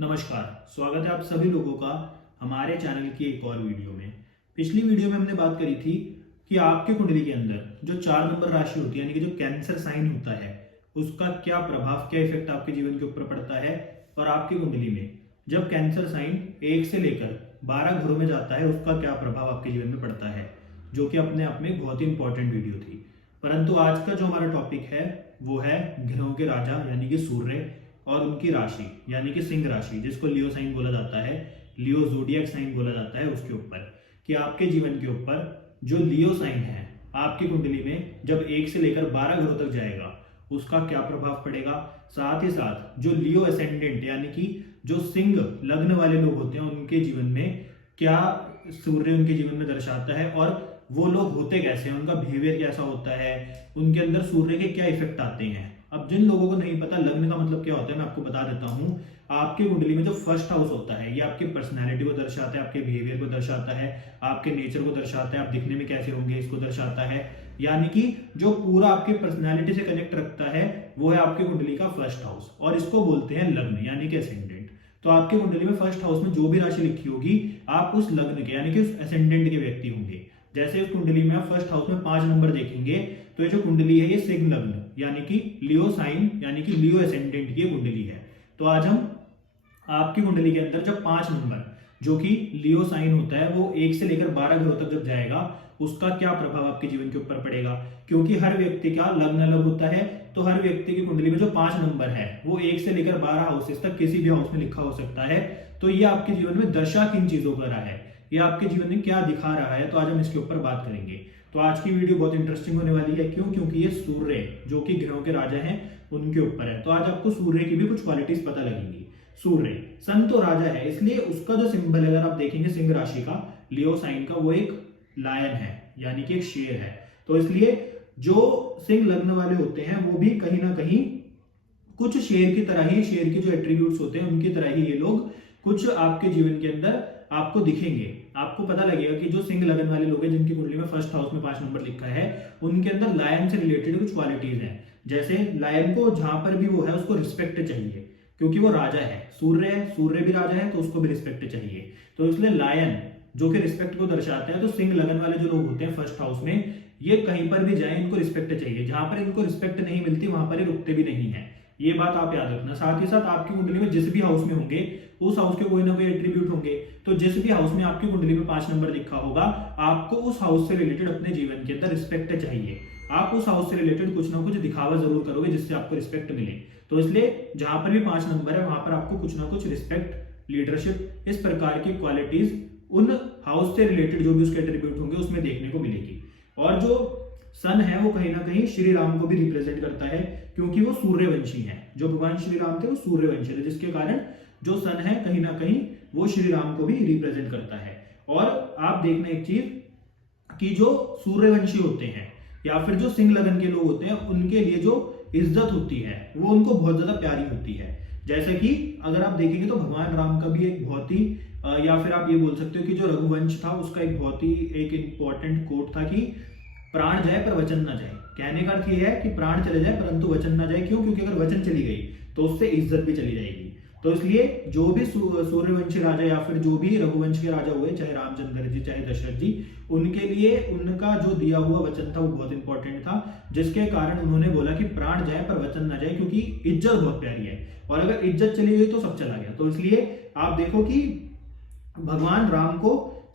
नमस्कार, स्वागत है आप सभी लोगों का हमारे चैनल की एक और वीडियो में। पिछली वीडियो में हमने बात करी थी कि आपके कुंडली के अंदर जो 4 नंबर राशि होती है यानी कि जो कैंसर साइन होता है उसका क्या प्रभाव, क्या इफेक्ट आपके जीवन के ऊपर पड़ता है। और आपकी कुंडली में जब कैंसर साइन 1 से लेकर 12 घरों में जाता है उसका क्या प्रभाव आपके जीवन में पड़ता है, जो कि अपने आप में एक बहुत ही इंपॉर्टेंट वीडियो थी। परंतु आज का जो हमारा टॉपिक है वो है ग्रहों के राजा यानी कि सूर्य और उनकी राशि यानी कि सिंह राशि, जिसको लियो साइन बोला जाता है, लियो जोडियक साइन बोला जाता है, उसके ऊपर कि आपके जीवन के ऊपर जो लियो साइन है आपकी कुंडली में जब 1 से लेकर 12 घरों तक जाएगा उसका क्या प्रभाव पड़ेगा। साथ ही साथ जो लियो एसेंडेंट यानी कि जो सिंह लग्न वाले लोग होते हैं उनके जीवन में क्या सूर्य उनके जीवन में दर्शाता है और वो लोग होते कैसे हैं, उनका बिहेवियर कैसा होता है, उनके अंदर सूर्य के क्या इफेक्ट आते हैं। अब जिन लोगों को नहीं पता लग्न का मतलब क्या होता है मैं आपको बता देता हूं। आपके कुंडली में जो फर्स्ट हाउस होता है ये आपकी पर्सनैलिटी को दर्शाता है, आपके बिहेवियर को दर्शाता है, आपके नेचर को दर्शाता है, आप दिखने में कैसे होंगे इसको दर्शाता है। यानी कि जो पूरा आपकी पर्सनैलिटी से कनेक्ट रखता है वो है आपकी कुंडली का फर्स्ट हाउस और इसको बोलते हैं लग्न यानी कि असेंडेंट। तो आपकी कुंडली में फर्स्ट हाउस में जो भी राशि लिखी होगी आप उस लग्न के यानी कि उस असेंडेंट के व्यक्ति होंगे। जैसे इस कुंडली में आप फर्स्ट हाउस में 5 नंबर देखेंगे तो ये जो कुंडली है ये सिंह लग्न यानी कि लियो साइन यानी कि लियो एसेंडेंट की कुंडली है। तो आज हम आपकी कुंडली के अंदर जब 5 नंबर जो कि लियो साइन होता है वो 1 से लेकर 12 घरों तक जब जाएगा उसका क्या प्रभाव आपके जीवन के ऊपर पड़ेगा। क्योंकि हर व्यक्ति का लग्न अलग होता है तो हर व्यक्ति की कुंडली में जो 5 नंबर है वो 1 से लेकर 12 हाउसेस तक किसी भी हाउस में लिखा हो सकता है। तो ये आपके जीवन में दशा किन चीजों का रहा है, ये आपके जीवन में क्या दिखा रहा है, तो आज हम इसके ऊपर बात करेंगे। तो आज की वीडियो बहुत इंटरेस्टिंग होने वाली है। क्यों? क्योंकि ये सूर्य जो कि ग्रहों के राजा हैं उनके ऊपर है। तो आज आपको सूर्य की भी कुछ क्वालिटीज पता लगेंगी। सूर्य सन तो राजा है इसलिए उसका जो सिंबल अगर आप देखेंगे सिंह राशि का लियो साइन का वो एक लायन है यानी कि एक शेर है। तो इसलिए जो सिंह लग्न वाले होते हैं वो भी कहीं ना कहीं कुछ शेर की तरह ही, शेर के जो एट्रीब्यूट्स होते हैं उनकी तरह ही ये लोग कुछ आपके जीवन के अंदर आपको दिखेंगे। आपको पता लगेगा कि जो सिंह लगन वाले लोग हैं जिनकी कुंडली में फर्स्ट हाउस में 5 नंबर लिखा है उनके अंदर लायन से रिलेटेड कुछ क्वालिटीज हैं। जैसे लायन को जहां पर भी वो है उसको रिस्पेक्ट चाहिए क्योंकि वो राजा है, सूर्य भी राजा है तो उसको भी रिस्पेक्ट चाहिए। तो इसलिए लायन जो कि रिस्पेक्ट को दर्शाते हैं। तो सिंह लगन वाले जो लोग होते हैं फर्स्ट हाउस में ये कहीं पर भी जाए इनको रिस्पेक्ट चाहिए, जहां पर इनको रिस्पेक्ट नहीं मिलती वहां पर ये रुकते भी नहीं है। ये बात आप याद रखना। साथ ही साथ आपकी कुंडली में जिस भी हाउस में होंगे उस हाउस के कोई ना कोई एट्रीब्यूट होंगे। तो जिस भी हाउस में आपकी कुंडली में 5 नंबर लिखा होगा आपको उस हाउस से रिलेटेड अपने जीवन के अंदर रिस्पेक्ट चाहिए। आप उस हाउस से रिलेटेड कुछ ना कुछ दिखावा जरूर करोगे जिससे आपको रिस्पेक्ट मिले। तो इसलिए जहां पर भी 5 नंबर है वहां पर आपको कुछ ना कुछ रिस्पेक्ट, लीडरशिप, इस प्रकार की क्वालिटीज उन हाउस से रिलेटेड जो भी उसके एट्रीब्यूट होंगे उसमें देखने को मिलेगी। और जो सन है वो कहीं ना कहीं श्री राम को भी रिप्रेजेंट करता है क्योंकि वो सूर्यवंशी है। जो भगवान श्री राम थे वो सूर्यवंशी थे जिसके कारण जो सन है कहीं ना कहीं वो श्री राम को भी रिप्रेजेंट करता है। और आप देखना एक चीज कि जो सूर्यवंशी होते हैं या फिर जो सिंह लगन के लोग होते हैं उनके लिए जो इज्जत होती है वो उनको बहुत ज्यादा प्यारी होती है। जैसे कि अगर आप देखेंगे तो भगवान राम का भी एक बहुत ही या फिर आप ये बोल सकते हो कि जो रघुवंश था उसका एक बहुत ही एक इंपॉर्टेंट कोट था कि प्राण जाए पर वचन ना जाए। कहने का अर्थ ये है कि प्राण चले जाए परंतु वचन ना जाए। क्यों? क्योंकि अगर वचन चली गई तो उससे इज्जत भी चली जाएगी। तो इसलिए जो भी सूर्यवंशी राजा या फिर जो भी रघुवंश के राजा हुए, चाहे रामचंद्र जी चाहे दशरथ जी, उनके लिए उनका जो दिया हुआ वचन था वो बहुत इंपॉर्टेंट था, जिसके कारण उन्होंने बोला कि प्राण जाए पर वचन ना जाए क्योंकि इज्जत बहुत प्यारी है और अगर इज्जत चली गई तो सब चला गया। तो इसलिए आप देखो कि भगवान राम को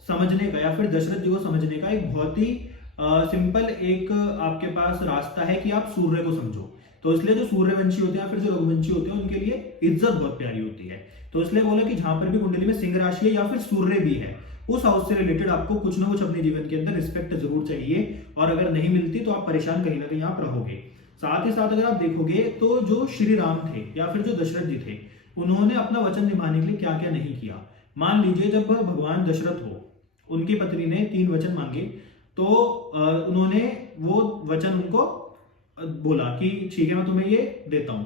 समझने का या फिर दशरथ जी को समझने का एक बहुत ही सिंपल एक आपके पास रास्ता है कि आप सूर्य को समझो। तो इसलिए जो सूर्यवंशी होते हैं फिर जो रघुवंशी होते हैं उनके लिए इज्जत बहुत प्यारी होती है। तो इसलिए बोला कि जहां पर भी कुंडली में सिंह राशि है या फिर सूर्य भी है उस हाउस से रिलेटेड आपको कुछ ना कुछ अपने जीवन के अंदर रिस्पेक्ट जरूर चाहिए और अगर नहीं मिलती तो आप परेशान कहीं ना कहीं आप रहोगे। साथ ही साथ अगर आप देखोगे तो जो श्री राम थे या फिर जो दशरथ जी थे उन्होंने अपना वचन निभाने के लिए क्या क्या नहीं किया। मान लीजिए जब भगवान दशरथ हो उनकी पत्नी ने 3 वचन मांगे तो उन्होंने वो वचन उनको बोला कि ठीक है मैं तुम्हें ये देता हूं,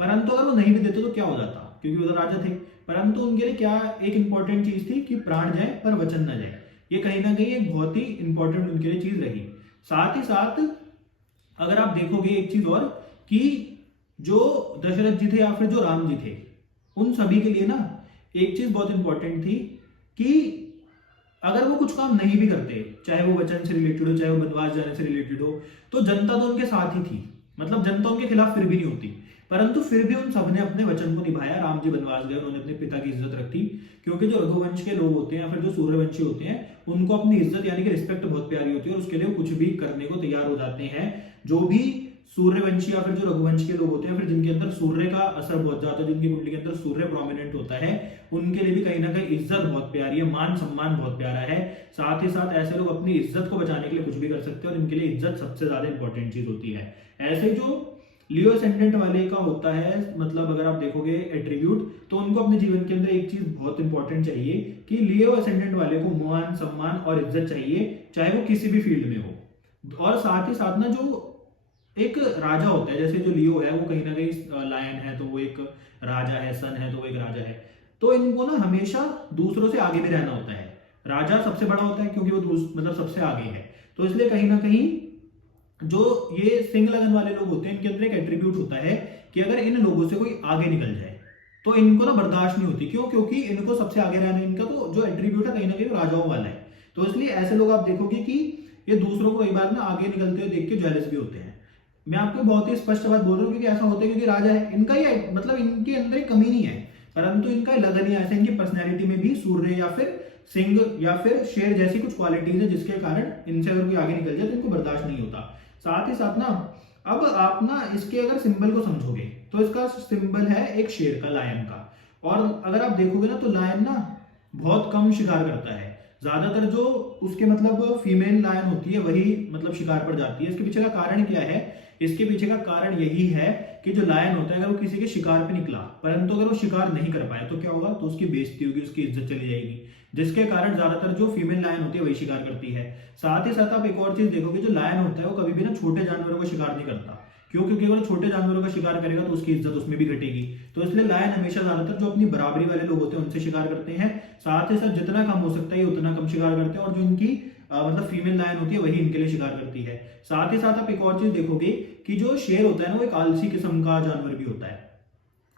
परंतु अगर वो नहीं भी देते तो क्या हो जाता क्योंकि वो तो राजा थे। परंतु उनके लिए क्या एक इंपॉर्टेंट चीज थी कि प्राण जाए पर वचन न जाए। ये कहीं ना कहीं एक बहुत ही इंपॉर्टेंट उनके लिए चीज रही। साथ ही साथ अगर आप देखोगे एक चीज और कि जो दशरथ जी थे या फिर जो राम जी थे उन सभी के लिए ना एक चीज बहुत इंपॉर्टेंट थी कि अगर वो कुछ काम नहीं भी करते, चाहे वो वचन से रिलेटेड हो, चाहे वो बनवास जाने से रिलेटेड हो, तो जनता तो उनके साथ ही थी, मतलब जनता उनके खिलाफ फिर भी नहीं होती। परंतु फिर भी उन सबने अपने वचन को निभाया। राम जी बनवास गए, उन्होंने अपने पिता की इज्जत रखी, क्योंकि जो रघुवंश के लोग होते हैं या फिर जो सूर्यवंशी होते हैं, उनको अपनी इज्जत यानी कि रिस्पेक्ट बहुत प्यारी होती है और उसके लिए वो कुछ भी करने को तैयार हो जाते हैं। जो भी सूर्यवंशी या फिर जो रघुवंश के लोग होते हैं, फिर जिनके अंदर सूर्य का असर बहुत ज्यादा है, जिनकी कुंडली के अंदर सूर्य प्रोमिनेंट होता है, उनके लिए भी कहीं ना कहीं इज्जत बहुत प्यारी है, मान सम्मान बहुत प्यारा है। साथ ही साथ ऐसे लोग अपनी इज्जत को बचाने के लिए कुछ भी कर सकते हैं और इनके लिए इज्जत सबसे ज्यादा इंपॉर्टेंट चीज होती है। ऐसे जो लियो असेंडेंट वाले का होता है, मतलब अगर आप देखोगे एट्रीब्यूट, तो उनको अपने जीवन के अंदर एक चीज बहुत इंपॉर्टेंट चाहिए कि लियो असेंडेंट वाले को मान सम्मान और इज्जत चाहिए, चाहे वो किसी भी फील्ड में हो। और साथ ही साथ ना जो एक राजा होता है, जैसे जो लियो है वो कहीं ना कहीं लायन है तो वो एक राजा है, सन है तो वो एक राजा है, तो इनको ना हमेशा दूसरों से आगे भी रहना होता है। राजा सबसे बड़ा होता है क्योंकि वो मतलब सबसे आगे है, तो इसलिए कहीं ना कहीं जो ये सिंह लगन वाले लोग होते हैं, इनके अंदर एक एट्रीब्यूट होता है कि अगर इन लोगों से कोई आगे निकल जाए तो इनको ना बर्दाश्त नहीं होती। क्यों? क्योंकि इनको सबसे आगे रहना है, इनका तो जो एट्रीब्यूट है कहीं ना कहीं राजाओं वाला है। तो इसलिए ऐसे लोग आप देखोगे कि ये दूसरों को कई बार ना आगे निकलते हुए देख के जेलस भी होते हैं। मैं आपको बहुत ही स्पष्ट बात बोल रहा हूँ, क्योंकि ऐसा होता है, क्योंकि राजा है, इनका ये मतलब इनके अंदर एक कमी नहीं है, परंतु इनका लगन ही ऐसा, इनकी पर्सनैलिटी में भी सूर्य या फिर सिंह या फिर शेर जैसी कुछ क्वालिटीज है, जिसके कारण इनसे अगर कोई आगे निकल जाए तो इनको बर्दाश्त नहीं होता। साथ ही साथ ना अब आप ना इसके अगर सिंबल को समझोगे तो इसका सिंबल है एक शेर का, लायन का। और अगर आप देखोगे ना तो लायन ना बहुत कम शिकार करता है, ज्यादातर जो उसके मतलब फीमेल लायन होती है वही मतलब शिकार पर जाती है। इसके पीछे का कारण क्या है? इसके पीछे का कारण यही है कि जो लायन होता है, अगर वो किसी के शिकार पे निकला परंतु अगर वो शिकार नहीं कर पाए तो क्या होगा? तो उसकी बेइज्जती होगी, उसकी इज्जत चली जाएगी, जिसके कारण ज्यादातर जो फीमेल लायन होती है वही शिकार करती है। साथ ही साथ आप एक और चीज देखोगे, जो लायन होता है वो कभी भी ना छोटे जानवरों को शिकार नहीं करता। क्यों? क्योंकि अगर छोटे जानवरों का शिकार करेगा तो उसकी इज्जत उसमें भी घटेगी। तो इसलिए लायन हमेशा ज्यादातर जो अपनी बराबरी वाले लोग होते हैं उनसे शिकार करते हैं। साथ ही साथ जितना कम हो सकता है उतना कम शिकार करते हैं, और जो इनकी मतलब फीमेल लायन होती है वही इनके लिए शिकार करती है। साथ ही साथ आप एक और चीज देखोगे कि जो शेर होता है ना वो एक आलसी किस्म का जानवर भी होता है।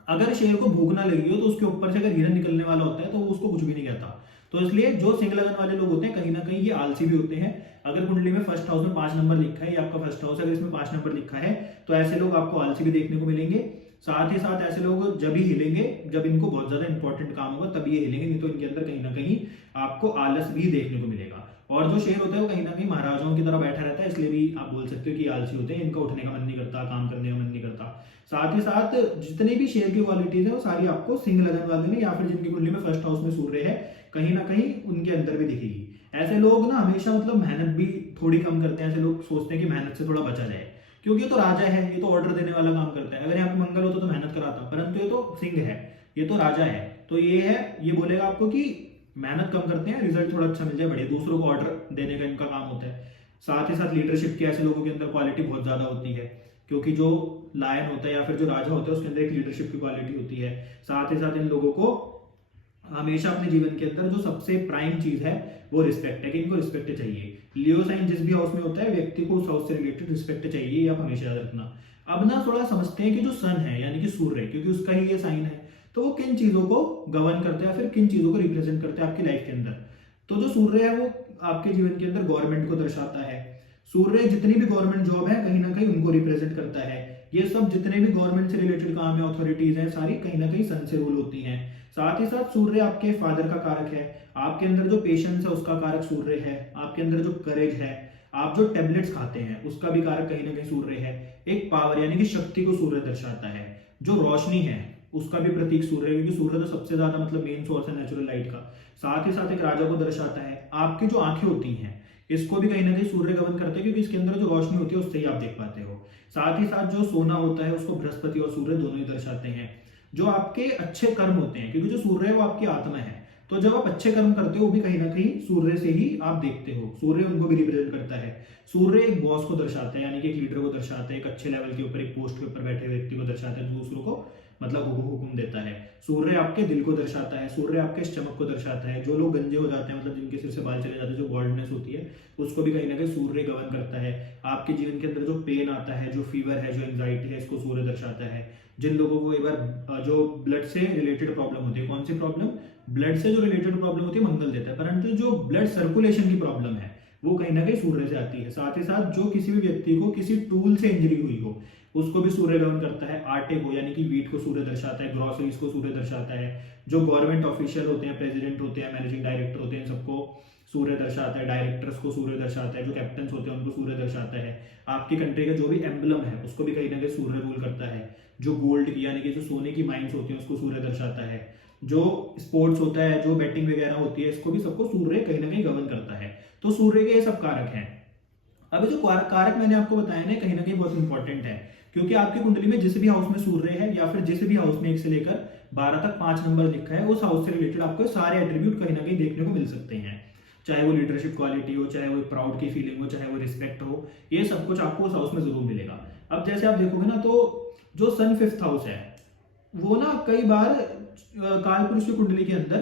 अगर शेर को भूख ना लगी हो तो उसके ऊपर से अगर हिरन निकलने वाला होता है तो वो उसको कुछ भी नहीं कहता। तो इसलिए जो सिंह लगन वाले लोग होते हैं कहीं ना कहीं ये आलसी भी होते हैं। अगर कुंडली में फर्स्ट हाउस में 5 नंबर लिखा है, ये आपका फर्स्ट हाउस है, अगर इसमें 5 नंबर लिखा है तो ऐसे लोग आपको आलसी भी देखने को मिलेंगे। साथ ही साथ ऐसे लोग जब ही हिलेंगे जब इनको बहुत ज्यादा इंपॉर्टेंट काम होगा, तभी ये हिलेंगे, नहीं तो इनके अंदर कहीं ना कहीं आपको आलस भी देखने को मिलेगा। और जो शेर होता है वो कहीं ना कहीं महाराजाओं की तरह बैठा रहता है, इसलिए भी आप बोल सकते हो कि आलसी होते हैं, इनका उठने का मन नहीं करता, काम करने का मन नहीं करता। साथ ही साथ जितनी भी शेर की क्वालिटीज है वो सारी आपको सिंह लगन वाले में या फिर जिनकी कुंडली में फर्स्ट हाउस में सूर्य है कहीं ना कहीं उनके अंदर भी दिखेगी। ऐसे लोग ना हमेशा मतलब मेहनत भी थोड़ी कम करते हैं। ऐसे लोग सोचते हैं कि मेहनत से थोड़ा बचा जाए, क्योंकि ये तो राजा है, ये तो ऑर्डर देने वाला काम करता है। अगर यहाँ पे मंगल होता तो मेहनत कराता, परंतु ये तो सिंह है, ये तो राजा है, तो ये है, ये बोलेगा आपको कि मेहनत कम करते हैं, रिजल्ट थोड़ा अच्छा मिल जाए, बढ़िया, दूसरों को ऑर्डर देने का इनका काम होता है। साथ ही साथ लीडरशिप की ऐसे लोगों के अंदर क्वालिटी बहुत ज्यादा होती है, क्योंकि जो लायन होता है या फिर जो राजा होता है उसके अंदर एक लीडरशिप की क्वालिटी होती है। साथ ही साथ इन लोगों को हमेशा अपने जीवन के अंदर जो सबसे प्राइम चीज है वो रिस्पेक्ट है, कि इनको रिस्पेक्ट चाहिए। लियो साइन जिस भी हाउस में होता है व्यक्ति को उस हाउस से रिलेटेड रिस्पेक्ट चाहिए, ये आप हमेशा याद रखना। अब ना थोड़ा समझते हैं कि जो सन है यानी कि सूर्य, क्योंकि उसका ही ये साइन है, तो वो किन चीजों को गवर्न करते हैं, फिर किन चीजों को रिप्रेजेंट करते हैं आपकी लाइफ के अंदर। तो जो सूर्य है वो आपके जीवन के अंदर गवर्नमेंट को दर्शाता है। सूर्य जितनी भी गवर्नमेंट जॉब है कहीं ना कहीं उनको रिप्रेजेंट करता है। ये सब जितने भी गवर्नमेंट से रिलेटेड काम है, अथॉरिटीज हैं, सारी कहीं ना कहीं सन से रूल होती हैं। साथ ही साथ सूर्य आपके फादर का कारक है, आपके अंदर जो पेशेंस है उसका कारक सूर्य है, आपके अंदर जो करेज है, आप जो टेबलेट्स खाते हैं उसका भी कारक कहीं ना कहीं सूर्य है। एक पावर यानी कि शक्ति को सूर्य दर्शाता है। जो रोशनी है उसका भी प्रतीक सूर्य है, क्योंकि सूर्य तो सबसे ज्यादा मतलब मेन सोर्स है नेचुरल लाइट का। साथ ही साथ एक राजा को दर्शाता है। आपकी जो आंखें होती हैं इसको भी कहीं ना कहीं सूर्य गमन करते हैं, क्योंकि इसके अंदर जो रोशनी होती है उससे ही आप देख पाते हो। साथ ही साथ जो सोना होता है उसको बृहस्पति और सूर्य दोनों ही दर्शाते हैं। जो आपके अच्छे कर्म होते हैं, क्योंकि जो सूर्य है वो आपकी आत्मा है, तो जब आप अच्छे कर्म करते हो वो भी कहीं ना कहीं सूर्य से ही आप देखते हो। सूर्य उनको भी रिप्रेजेंट करता है। सूर्य एक बॉस को दर्शाता है, यानी कि एक लीडर को दर्शाता है, एक अच्छे लेवल के ऊपर एक पोस्ट के ऊपर बैठे व्यक्ति को दर्शाता है, दूसरों को मतलब हुक्म देता है। सूर्य आपके दिल को दर्शाता है, सूर्य आपके स्टमक को दर्शाता है। जो लोग गंजे हो जाते हैं, मतलब जिनके सिर से बाल चले जाते हैं, जो बॉल्डनेस होती है, उसको भी कहीं ना कहीं सूर्य गवर्न करता है। आपके जीवन के अंदर जो पेन आता है, जो फीवर है, जो एंग्जाइटी है, इसको सूर्य दर्शाता है। जिन लोगों को एक बार जो ब्लड से रिलेटेड प्रॉब्लम होती है, कौन सी प्रॉब्लम, ब्लड से जो रिलेटेड प्रॉब्लम होती है मंगल देता है, परंतु जो ब्लड सर्कुलेशन की प्रॉब्लम है वो कहीं ना कहीं सूर्य से आती है। साथ ही साथ जो किसी भी व्यक्ति को किसी टूल से इंजरी हुई हो उसको भी सूर्य गमन करता है। आटे को यानी कि वीट को सूर्य दर्शाता है, ग्रोसरीज को सूर्य दर्शाता है, जो गवर्नमेंट ऑफिशियल होते हैं, प्रेसिडेंट होते हैं, मैनेजिंग डायरेक्टर होते हैं, सबको सूर्य दर्शाता है, डायरेक्टर्स को सूर्य दर्शाता है, जो कैप्टन होते हैं उनको सूर्य दर्शाता है। आपकी कंट्री का जो भी एम्बलम है उसको भी कहीं ना कहीं सूर्य रूल करता है। जो गोल्ड की यानी कि जो सोने की माइंस होती है उसको सूर्य दर्शाता है। जो स्पोर्ट्स होता है, जो बैटिंग वगैरह होती है, इसको भी सबको सूर्य कहीं ना कहीं गवर्न करता है। तो सूर्य के ये सब कारक हैं। अभी जो कारक मैंने आपको बताया ना कहीं ना कहीं बहुत इंपॉर्टेंट है, क्योंकि आपकी कुंडली में जिस भी हाउस में सूर्य है या फिर जिस भी हाउस में 1 से लेकर 12 तक 5 नंबर लिखा है, उस हाउस से रिलेटेड आपको सारे एट्रीब्यूट कहीं ना कहीं देखने को मिल सकते हैं। चाहे वो लीडरशिप क्वालिटी हो, चाहे वो प्राउड की फीलिंग हो, चाहे वो रिस्पेक्ट हो, ये सब कुछ आपको उस हाउस में जरूर मिलेगा। अब जैसे आप देखोगे ना तो जो सन 5th हाउस है वो ना कई बार काल पुरुष की कुंडली के अंदर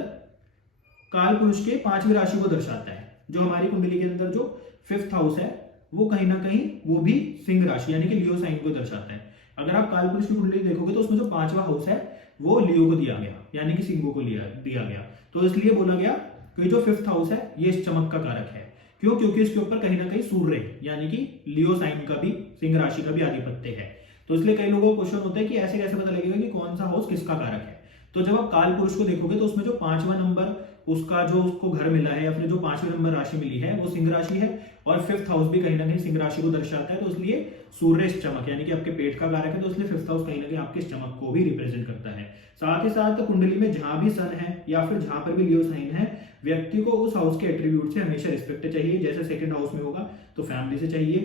काल पुरुष के 5वीं राशि को दर्शाता है। जो हमारी कुंडली के अंदर जो 5th हाउस है वो कहीं ना कहीं वो भी सिंह राशि यानी कि लियो साइन को दर्शाता है। अगर आप काल पुरुष की कुंडली देखोगे तो उसमें जो 5वां हाउस है वो लियो को दिया गया यानी कि सिंह को दिया गया। तो इसलिए बोला गया कि जो 5th हाउस है ये चमक का कारक है। क्यों? क्योंकि इसके ऊपर कहीं ना कहीं सूर्य यानी कि लियो साइन का भी, सिंह राशि का भी आधिपत्य है। तो इसलिए कई लोगों को क्वेश्चन होता है कि ऐसे कैसे पता लगेगा कि कौन सा हाउस किसका कारक है। तो जब आप काल पुरुष को देखोगे तो उसमें जो 5वां नंबर उसका जो उसको घर मिला है या फिर जो 5वीं नंबर राशि मिली है वो सिंह राशि है, और 5th हाउस भी कहीं ना कहीं सिंह राशि को दर्शाता है। तो इसलिए सूर्य चमक यानी कि आपके पेट का कारक है, तो इसलिए 5th हाउस कहीं ना कहीं आपके चमक को भी रिप्रेजेंट करता है। साथ ही साथ कुंडली में जहां भी सन है या फिर जहां पर भी लियो साइन है, व्यक्ति को उस हाउस के एट्रीब्यूट से हमेशा रिस्पेक्ट चाहिए। जैसे 2nd हाउस में होगा तो फैमिली से चाहिए,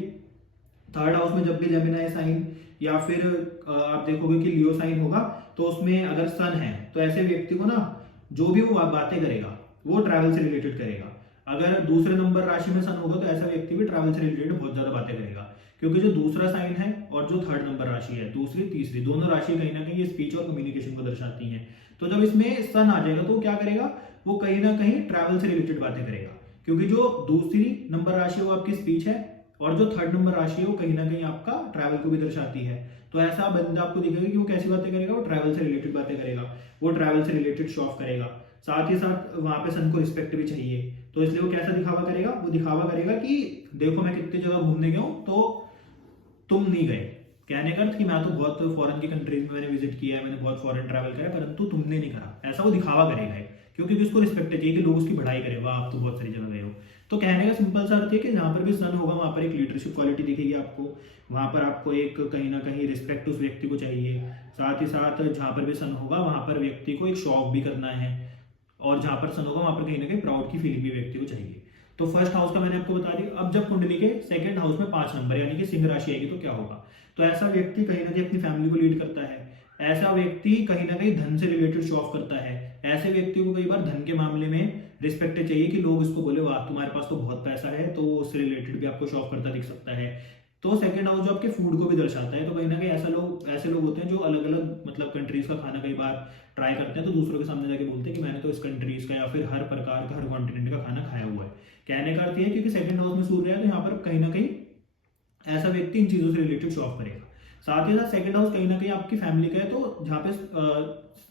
3rd हाउस में जब भी जेमिनी साइन या फिर आप देखोगे कि लियो साइन होगा तो उसमें अगर सन है तो ऐसे व्यक्ति को ना जो भी वो बातें करेगा वो ट्रैवल से रिलेटेड करेगा। अगर दूसरे नंबर राशि में सन होगा तो ऐसा व्यक्ति भी ट्रैवल से रिलेटेड बहुत ज्यादा बातें करेगा, क्योंकि जो दूसरा साइन है और जो 3rd नंबर राशि है, दूसरी तीसरी दोनों राशि कहीं ना कहीं ये स्पीच और कम्युनिकेशन को दर्शाती हैं। तो जब इसमें सन आ जाएगा तो क्या करेगा, वो कहीं ना कहीं ट्रैवल से रिलेटेड बातें करेगा, क्योंकि जो दूसरी नंबर राशि है वो आपकी स्पीच है और जो 3rd नंबर राशि है वो कहीं ना कहीं आपका ट्रैवल को भी दर्शाती है। तो ऐसा बंदा आपको दिखेगा कि वो कैसी बातें करेगा, वो ट्रैवल से रिलेटेड बातें करेगा, वो ट्रैवल से रिलेटेड शो ऑफ करेगा। साथ ही साथ वहां पे सन को रिस्पेक्ट भी चाहिए, तो इसलिए वो कैसा दिखावा करेगा, वो दिखावा करेगा कि देखो मैं कितनी जगह घूमने गया हूँ तो तुम नहीं गए। कहने का अर्थ कि मैं तो बहुत फॉरेन की कंट्रीज में मैंने विजिट किया है, मैंने बहुत फॉरेन ट्रैवल करा परंतु तुमने नहीं करा, ऐसा वो दिखावा करेगा। क्योंकि उसको रिस्पेक्ट चाहिए कि लोग उसकी बढ़ाई करें, वाह आप तो बहुत सारी जगह गए हो। तो कहने का सिंपल सा अर्थ है कि जहां पर भी सन होगा वहां पर एक लीडरशिप क्वालिटी दिखेगी आपको, वहां पर आपको एक कहीं ना कहीं रिस्पेक्ट उस व्यक्ति को चाहिए। साथ ही साथ जहां पर भी सन होगा वहां पर व्यक्ति को एक शो ऑफ भी करना है, और जहां पर सन होगा वहां पर कहीं ना कहीं प्राउड की फीलिंग भी व्यक्ति को चाहिए। तो 1st हाउस का मैंने आपको बता दिया। अब जब कुंडली के 2nd हाउस में 5 नंबर यानी कि सिंह राशि आएगी तो क्या होगा, तो ऐसा व्यक्ति कहीं ना कहीं अपनी फैमिली को लीड करता है, ऐसा व्यक्ति कहीं ना कहीं धन से रिलेटेड शो ऑफ करता है, ऐसे व्यक्ति को कई बार धन के मामले में रिस्पेक्ट चाहिए कि लोग इसको बोले वाह तुम्हारे पास तो बहुत पैसा है, तो उससे रिलेटेड भी आपको शो ऑफ करता दिख सकता है। तो 2nd हाउस जो आपके फूड को भी दर्शाता है, तो कहीं ना कहीं ऐसे लोग होते हैं जो अलग अलग मतलब कंट्रीज का खाना कई बार ट्राई करते हैं, तो दूसरों के सामने जाके बोलते हैं कि मैंने तो इस कंट्रीज का या फिर हर प्रकार का, हर कॉन्टिनेंट का खाना खाया हुआ है। कहने का अर्थ है क्योंकि 2nd हाउस में सूर्य है तो यहाँ पर कहीं ना कहीं ऐसा व्यक्ति इन चीजों से रिलेटेड शो ऑफ करेगा। साथ ही साथ 2nd हाउस कहीं ना कहीं आपकी फैमिली का है, तो जहाँ पे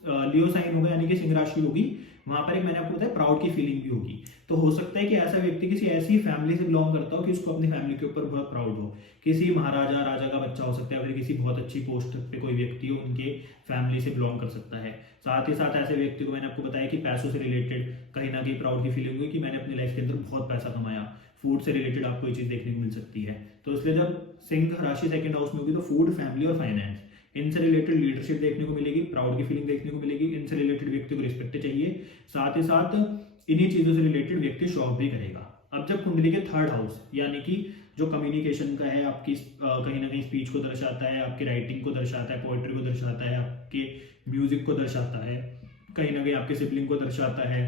लियो साइन होगा यानी कि सिंह राशि होगी वहां पर एक मैंने आपको बताया प्राउड की फीलिंग भी होगी। तो हो सकता है कि ऐसा व्यक्ति किसी ऐसी फैमिली से बिलोंग करता हो कि उसको अपनी फैमिली के ऊपर बहुत प्राउड हो, किसी महाराजा राजा का बच्चा हो सकता है, फिर किसी बहुत अच्छी पोस्ट पे कोई व्यक्ति हो उनके फैमिली से बिलोंग कर सकता है। साथ ही साथ ऐसे व्यक्ति को मैंने आपको बताया कि पैसों से रिलेटेड कहीं ना कहीं प्राउड की फीलिंग हुई कि मैंने अपनी लाइफ के अंदर बहुत पैसा कमाया। फूड से रिलेटेड आपको ये चीज देखने को मिल सकती है। तो इसलिए जब सिंह राशि 2nd हाउस में होगी तो फूड, फैमिली और फाइनेंस इनसे रिलेटेड लीडरशिप देखने को मिलेगी, प्राउड की फीलिंग देखने को मिलेगी, इनसे रिलेटेड व्यक्ति को रिस्पेक्ट चाहिए। साथ ही साथ इन्हीं चीजों से रिलेटेड व्यक्ति शो ऑफ भी करेगा। अब जब कुंडली के 3rd हाउस यानी कि जो कम्युनिकेशन का है, आपकी कहीं ना कहीं स्पीच को दर्शाता है, आपकी राइटिंग को दर्शाता है, पोएट्री को दर्शाता है, आपके म्यूजिक को दर्शाता है, कहीं ना कहीं आपके सिबलिंग को दर्शाता है,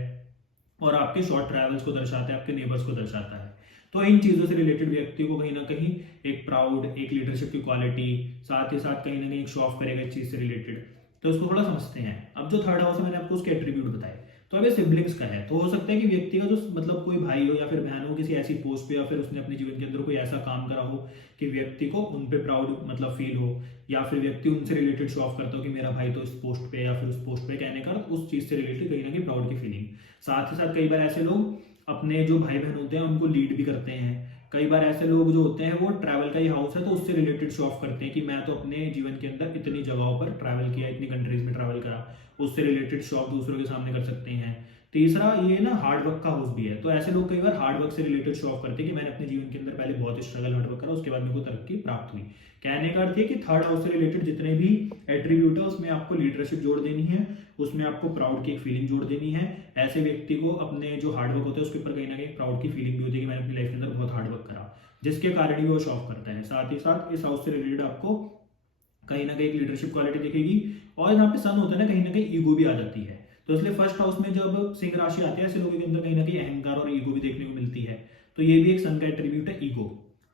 और आपके शॉर्ट ट्रैवल्स को दर्शाता है, आपके नेबर्स को दर्शाता है। तो इन चीजों से रिलेटेड व्यक्ति को कहीं ना कहीं एक प्राउड, एक लीडरशिप की क्वालिटी, साथ ही साथ कहीं ना कहीं एक शो ऑफ करेगा इस चीज से रिलेटेड। तो इसको थोड़ा समझते हैं। अब जो 3rd हाउस है मैंने आपको उसके एट्रीब्यूट बताए। तो अब ये सिबलिंग्स का है, तो हो सकता है कि व्यक्ति का जो मतलब कोई भाई हो या फिर बहन हो किसी ऐसी पोस्ट पे, या फिर उसने अपने जीवन के अंदर कोई ऐसा काम करा हो कि व्यक्ति को उन पे प्राउड मतलब फील हो, या फिर व्यक्ति उनसे रिलेटेड शो ऑफ करता हो कि मेरा भाई तो इस पोस्ट पे या फिर उस पोस्ट पे, कहने का उस चीज से रिलेटेड कहीं ना कहीं प्राउड की फीलिंग। साथ ही साथ कई बार ऐसे लोग अपने जो भाई बहन होते हैं उनको लीड भी करते हैं। कई बार ऐसे लोग जो होते हैं वो ट्रैवल का ही हाउस है तो उससे रिलेटेड शो ऑफ करते हैं कि मैं तो अपने जीवन के अंदर इतनी जगहों पर ट्रैवल किया, इतनी कंट्रीज में ट्रैवल करा, उससे रिलेटेड शो ऑफ दूसरों के सामने कर सकते हैं। तीसरा ये ना हार्ड वर्क का हाउस भी है, तो ऐसे लोग कई बार हार्ड वर्क से रिलेटेड शो ऑफ करते हैं कि मैंने अपने जीवन के अंदर पहले बहुत स्ट्रगल हार्ड वर्क करा, उसके बाद मेरे को तरक्की प्राप्त हुई। कहने का अर्थ है कि थर्ड हाउस से रिलेटेड जितने भी एट्रीब्यूट है उसमें आपको लीडरशिप जोड़ देनी है, उसमें आपको प्राउड की एक फीलिंग जोड़ देनी है। ऐसे व्यक्ति को अपने जो हार्ड वर्क होते हैं उसके ऊपर कहीं ना कहीं प्राउड की फीलिंग भी होती है कि मैंने अपनी लाइफ के अंदर बहुत हार्ड वर्क करा, जिसके कारण ही वो शो ऑफ करता है। साथ ही साथ इस हाउस से रिलेटेड आपको कहीं ना कहीं एक लीडरशिप क्वालिटी दिखेगी। और यहाँ पे सन होता है ना, कहीं ना कहीं ईगो भी आ जाती है, तो इसलिए फर्स्ट हाउस में जब सिंह राशि आती है ऐसे लोगों के अंदर कहीं ना कहीं अहंकार और ईगो भी देखने को मिलती है, तो ये भी एक सन का एट्रीब्यूट है ईगो।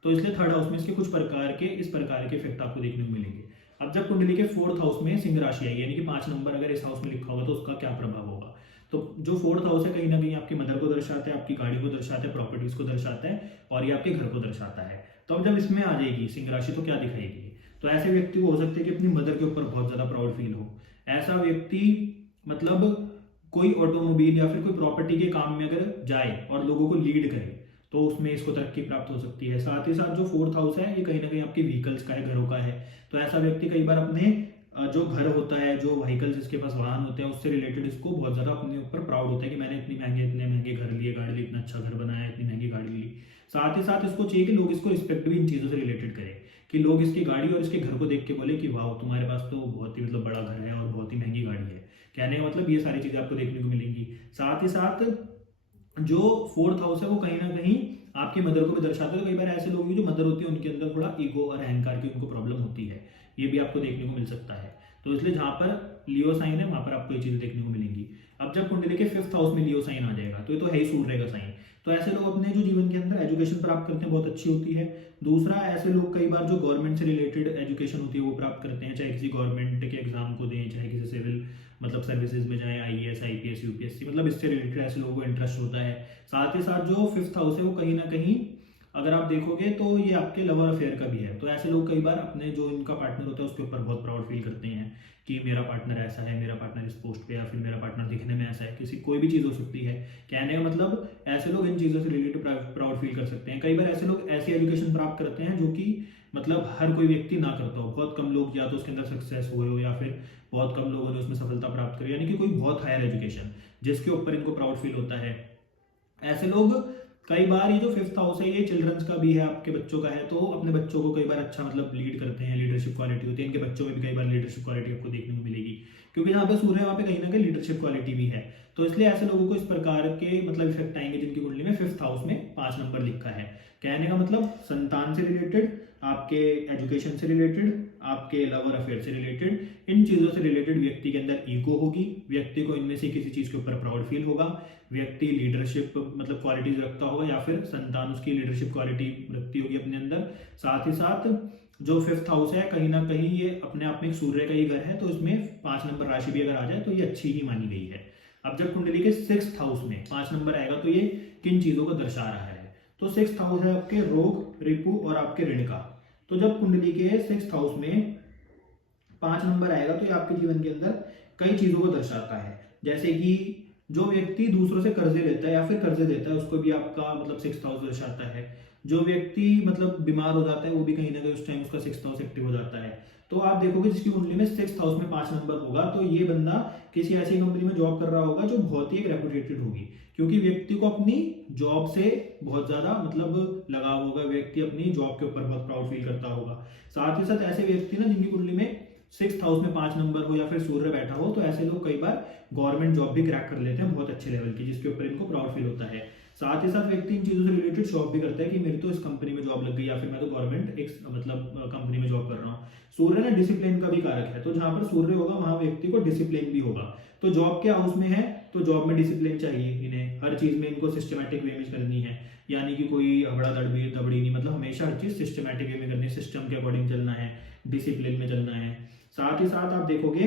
तो इसलिए थर्ड हाउस में इसके कुछ प्रकार के इस प्रकार के इफेक्ट आपको देखने को मिलेंगे। अब जब कुंडली के फोर्थ हाउस में सिंह राशि आई, यानी कि 5 नंबर अगर इस हाउस में लिखा होगा तो उसका क्या प्रभाव होगा। तो जो फोर्थ हाउस है कहीं ना कहीं आपकी मदर को दर्शाता है, आपकी गाड़ी को दर्शाता है, प्रॉपर्टीज को दर्शाता है, और ये आपके घर को दर्शाता है। तो अब जब इसमें आ जाएगी सिंह राशि तो क्या दिखाएगी, तो ऐसे व्यक्ति को हो सकता है कि अपनी मदर के ऊपर बहुत ज्यादा प्राउड फील हो। ऐसा व्यक्ति मतलब कोई ऑटोमोबाइल या फिर कोई प्रॉपर्टी के काम में अगर जाए और लोगों को लीड करे तो उसमें इसको तरक्की प्राप्त हो सकती है। साथ ही साथ जो फोर्थ हाउस है ये कहीं ना कहीं आपके व्हीकल्स का है, घरों का है, तो ऐसा व्यक्ति कई बार अपने जो घर होता है, जो व्हीकल्स इसके पास वाहन होते हैं उससे रिलेटेड इसको बहुत ज्यादा अपने ऊपर प्राउड होता है कि मैंने इतने महंगे घर लिए, गाड़ी ली, इतना अच्छा घर बनाया, इतनी महंगी गाड़ी ली। साथ ही साथ इसको चाहिए कि लोग इसको रिस्पेक्ट भी इन चीजों से रिलेटेड करें, कि लोग इसकी गाड़ी और इसके घर को देख के बोले कि वाह तुम्हारे पास तो बहुत ही मतलब बड़ा घर है और बहुत ही महंगी गाड़ी है। कहने का मतलब ये सारी चीजें आपको देखने को मिलेंगी। साथ ही साथ जो फोर्थ हाउस है वो कहीं ना कहीं आपकी मदर को भी दर्शाता है, तो कई बार ऐसे लोग जो मदर होती है उनके अंदर थोड़ा ईगो और अहंकार की उनको प्रॉब्लम होती है, ये भी आपको देखने को मिल सकता है। तो इसलिए जहां पर लियो साइन है वहां पर आपको ये चीजें देखने को मिलेंगी। अब जब कुंडली के फिफ्थ हाउस में लियो साइन आ जाएगा तो ये तो है ही सूर्य का साइन, तो ऐसे लोग अपने जो जीवन के अंदर एजुकेशन प्राप्त करते हैं बहुत अच्छी होती है। दूसरा, ऐसे लोग कई बार जो गवर्नमेंट से रिलेटेड एजुकेशन होती है वो प्राप्त करते हैं, चाहे किसी गवर्नमेंट के एग्जाम को दें, चाहे किसी सिविल मतलब सर्विसेज में जाए, आईएएस आईपीएस यूपीएससी, मतलब इससे रिलेटेड ऐसे लोगों को इंटरेस्ट होता है। साथ ही साथ जो फिफ्थ हाउस है वो कहीं ना कहीं अगर आप देखोगे तो ये आपके लवर अफेयर का भी है, तो ऐसे लोग कई बार अपने जो इनका पार्टनर होता है उसके ऊपर बहुत प्राउड फील करते हैं कि मेरा पार्टनर ऐसा है, मेरा पार्टनर इस पोस्ट पे, या फिर मेरा पार्टनर दिखने में ऐसा है, किसी कोई भी चीज़ हो सकती है। कहने का मतलब ऐसे लोग इन चीज़ों से रिलेटेड प्राउड फील कर सकते हैं। कई बार ऐसे लोग ऐसी एजुकेशन प्राप्त करते हैं जो कि मतलब हर कोई व्यक्ति ना करता हो, बहुत कम लोग या तो उसके अंदर सक्सेस हुए हो या फिर बहुत कम लोगों ने उसमें सफलता प्राप्त करी, यानी कि कोई बहुत हायर एजुकेशन जिसके ऊपर इनको प्राउड फील होता है। ऐसे लोग कई बार ये जो फिफ्थ हाउस है ये चिल्ड्रंस का भी है, आपके बच्चों का है, तो अपने बच्चों को कई बार अच्छा मतलब लीड करते हैं, लीडरशिप क्वालिटी होती है इनके बच्चों में भी, कई बार लीडरशिप क्वालिटी आपको देखने को मिलेगी, क्योंकि जहाँ पे सूर्य है वहाँ पे कहीं ना कहीं लीडरशिप क्वालिटी भी है। तो इसलिए ऐसे लोगों को इस प्रकार के मतलब इफेक्ट आएंगे जिनकी कुंडली में फिफ्थ हाउस में 5 नंबर लिखा है। कहने का मतलब संतान से रिलेटेड, आपके एजुकेशन से रिलेटेड, आपके लवर अफेयर से रिलेटेड, इन चीजों से रिलेटेड व्यक्ति के अंदर ईगो होगी, व्यक्ति को इनमें से किसी चीज के ऊपर प्राउड फील होगा, व्यक्ति लीडरशिप मतलब क्वालिटीज रखता होगा या फिर संतान उसकी लीडरशिप क्वालिटी रखती होगी अपने अंदर। साथ ही साथ जो फिफ्थ हाउस है कहीं ना कहीं ये अपने आप में एक सूर्य का ही घर है, तो इसमें 5 नंबर राशि भी अगर आ जाए तो ये अच्छी ही मानी गई है। अब जब कुंडली के सिक्स्थ हाउस में 5 नंबर आएगा तो ये किन चीजों को दर्शा रहा है, तो सिक्स्थ हाउस है आपके रोग, रिपु और आपके ऋण का। तो जब कुंडली के सिक्स्थ हाउस में 5 नंबर आएगा तो ये आपके जीवन के अंदर कई चीजों को दर्शाता है, जैसे कि जो व्यक्ति दूसरों से कर्जे लेता है या फिर कर्जे देता है उसको भी आपका मतलब सिक्स्थ हाउस दर्शाता है। जो व्यक्ति मतलब बीमार हो जाता है वो भी कहीं ना कहीं उस टाइम उसका सिक्स्थ हाउस एक्टिव हो जाता है। तो आप देखोगे जिसकी कुंडली में सिक्स्थ हाउस में 5 नंबर होगा तो ये बंदा किसी ऐसी कंपनी में जॉब कर रहा होगा जो बहुत ही एक रेपुटेटेड होगी, क्योंकि व्यक्ति को अपनी जॉब से बहुत ज्यादा मतलब लगाव होगा, व्यक्ति अपनी जॉब के ऊपर बहुत प्राउड फील करता होगा। साथ ही साथ ऐसे व्यक्ति ना जिनकी कुंडली में सिक्स्थ हाउस में 5 नंबर हो या फिर सूर्य बैठा हो, तो ऐसे लोग कई बार गवर्नमेंट जॉब भी क्रैक कर लेते हैं बहुत अच्छे लेवल की, जिसके ऊपर इनको प्राउड फील होता है। साथ ही साथ व्यक्ति इन चीजों से रिलेटेड शॉप भी करता है कि मेरी तो इस कंपनी में जॉब लग गई या फिर मैं तो गवर्नमेंट एक मतलब कंपनी में जॉब कर रहा हूँ। सूर्य ना डिसिप्लिन का भी कारक है, तो जहां पर सूर्य होगा वहां व्यक्ति को डिसिप्लिन भी होगा। तो जॉब के हाउस में है तो जॉब में डिसिप्लिन चाहिए इन्हें, हर चीज में इनको सिस्टमैटिक वे में करनी है, यानी कि कोई हबड़ा दबड़ी नहीं, मतलब हमेशा हर चीज सिस्टमैटिक वे में करनी है, सिस्टम के अकॉर्डिंग चलना है, डिसिप्लिन में चलना है। साथ ही साथ आप देखोगे